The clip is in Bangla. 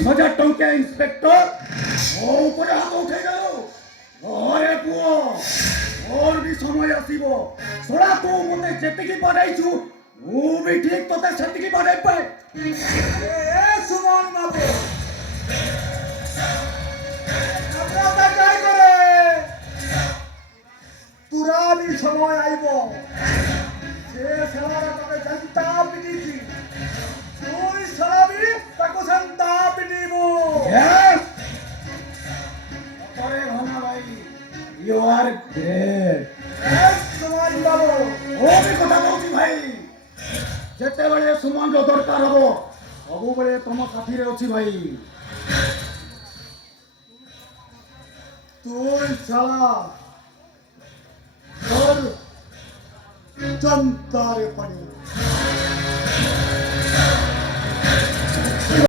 20,000 ଟଙ୍କିଆ ଇନ୍ସପେକ୍ଟର ମୋ ଉପରେ ହାତ ଉଠେଇ ଦେଲୁ। ଘରେ ପୁଅ ମୋର ବି ସମୟ ଆସିବ। ଶଳା ତୁ ମୋତେ ଯେତିକି ବଢେଇଛୁ ମୁଁ ବି ଠିକ ତତେ ସେତିକି ବଢେଇ ପାଏ। সুমন বাবু আপনারা যাই করে তোরা বি সময় আইব সে সারা তোকে জানতা পিটিছি তুই সারাবি তাকে জানতা পিটিব अरे भाना भाई यू आर ग्रेट। সুমন বাবু ओ भी কথা কହୁছি ভাই যেତେବେଳେ ସୁମନର ଦରକାର ହବ ସବୁବେଳେ ତମ ସାଥିରେ ଅଛି ଭାଇ। তুই সারা তোর জনতারে পানি